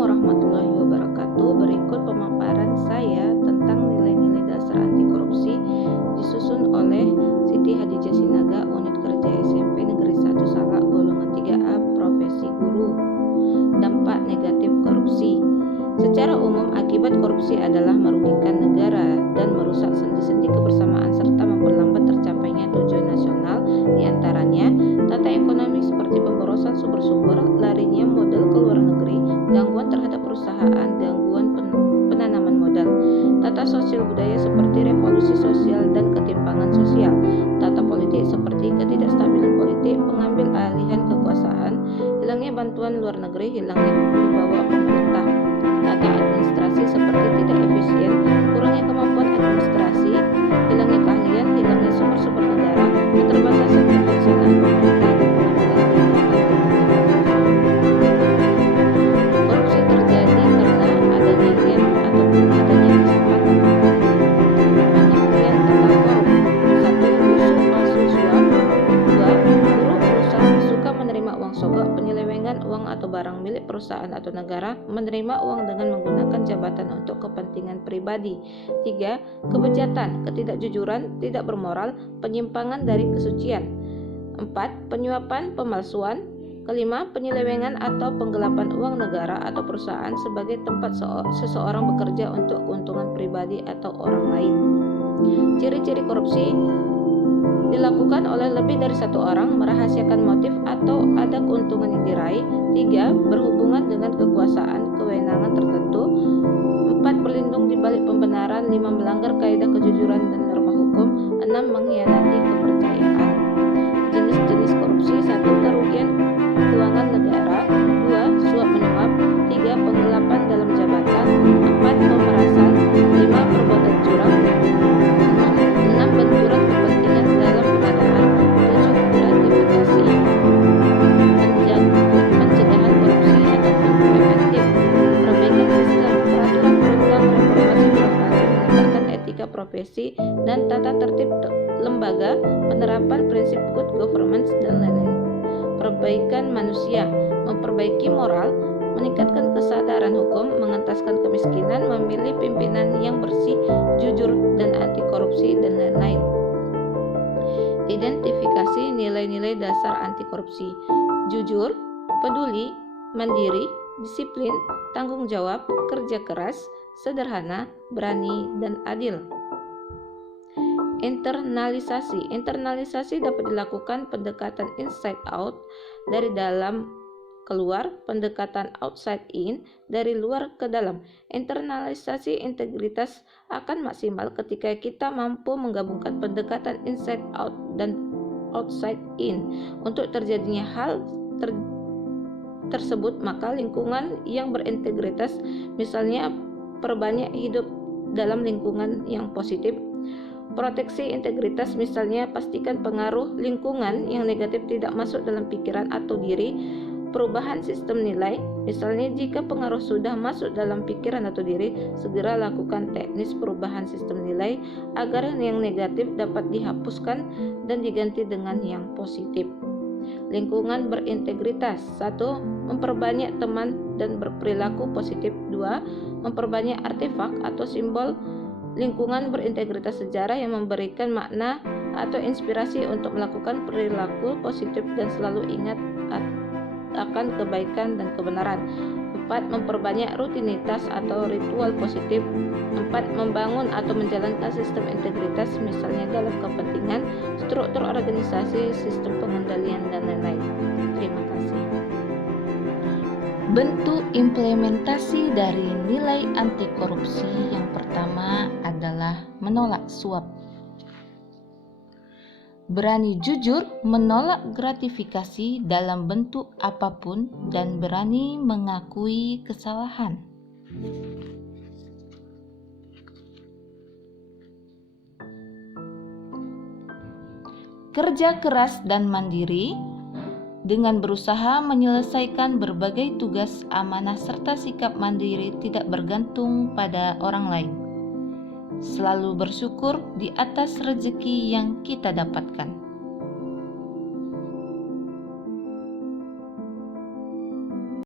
warahmatullahi wabarakatuh. Berikut pemaparan saya tentang nilai-nilai dasar anti korupsi disusun oleh Siti Hadijah Sinaga, Unit Kerja SMP Negeri 1 Salak, golongan 3A, profesi guru. Dampak negatif korupsi. Secara umum, akibat korupsi adalah merugikan negara dan merusak sendi-sendi kebersamaan serta memperlambat tercapainya tujuan nasional, diantaranya tata ekonomi seperti pemborosan sumber-sumber, larinya modal ke luar negeri, gangguan terhadap perusahaan, gangguan penanaman modal, tata sosial budaya seperti revolusi sosial dan ketimpangan sosial, tata politik seperti ketidakstabilan politik, pengambil alihan kekuasaan, hilangnya bantuan luar negeri, hilangnya wibawa pemerintah, tata administrasi seperti tidak efisien, kurangnya kemampuan administrasi, hilangnya keahlian, hilangnya sumber-sumber negara, keterbatasan kepelaksanaan pemerintah, dan pengambilan korupsi terjadi karena adanya klien ataupun adanya kesempatan. Pengertian tentang korup: 1. Usul palsu suap. 2. Guru perusahaan suka menerima uang sogok, penyelewengan uang atau barang milik perusahaan atau negara, menerima uang dengan menggunakan jabatan untuk kepentingan pribadi. 3. Kebejatan, ketidakjujuran, tidak bermoral, penyimpangan dari kesucian. 4. Penyuapan, pemalsuan. Kelima, penyelewengan atau penggelapan uang negara atau perusahaan sebagai tempat seseorang bekerja untuk keuntungan pribadi atau orang lain. Ciri-ciri korupsi: dilakukan oleh lebih dari satu orang, merahasiakan motif atau ada keuntungan yang diraih. 3. Berhubungan dengan kekuasaan, kewenangan tertentu. 4. Berlindung di balik pembenaran. 5. Melanggar kaidah kejujuran dan norma hukum. 6. Mengkhianati kepercayaan. Jenis-jenis korupsi: 1. Kerugian keuangan negara. 2. Suap menyuap. 3. Penggelapan dalam jabatan. 4. Pemerasan. 5. Perbuatan curang. 6. Benturan kepentingan dalam pengadaan. 7. Gratifikasi. Pencegahan korupsi ataupun preventif: perbaikan sistem, peraturan perundang, reformasi birokrasi, menegakkan etika profesi dan tata tertib lembaga, penerapan prinsip good governance, dan lain-lain. Perbaikan manusia: memperbaiki moral, meningkatkan kesadaran hukum, mengentaskan kemiskinan, memilih pimpinan yang bersih, jujur, dan anti korupsi, dan lain-lain. Identifikasi nilai-nilai dasar anti korupsi: jujur, peduli, mandiri, disiplin, tanggung jawab, kerja keras, sederhana, berani, dan adil. Internalisasi. Internalisasi dapat dilakukan pendekatan inside out, dari dalam keluar, pendekatan outside in, dari luar ke dalam. Internalisasi integritas akan maksimal ketika kita mampu menggabungkan pendekatan inside out dan outside in. Untuk terjadinya hal tersebut, maka lingkungan yang berintegritas, misalnya perbanyak hidup dalam lingkungan yang positif. Proteksi integritas, misalnya pastikan pengaruh lingkungan yang negatif tidak masuk dalam pikiran atau diri. Perubahan sistem nilai, misalnya jika pengaruh sudah masuk dalam pikiran atau diri, segera lakukan teknis perubahan sistem nilai agar yang negatif dapat dihapuskan dan diganti dengan yang positif. Lingkungan berintegritas: 1. Memperbanyak teman dan berperilaku positif. 2. Memperbanyak artefak atau simbol lingkungan berintegritas sejarah yang memberikan makna atau inspirasi untuk melakukan perilaku positif dan selalu ingat akan kebaikan dan kebenaran. 4. Memperbanyak rutinitas atau ritual positif. 4. Membangun atau menjalankan sistem integritas, misalnya dalam kepentingan, struktur organisasi, sistem pengendalian, dan lain-lain. Terima kasih. Bentuk implementasi dari nilai anti korupsi yang pertama adalah menolak suap. Berani jujur menolak gratifikasi dalam bentuk apapun dan berani mengakui kesalahan. Kerja keras dan mandiri dengan berusaha menyelesaikan berbagai tugas amanah serta sikap mandiri tidak bergantung pada orang lain. Selalu bersyukur di atas rezeki yang kita dapatkan.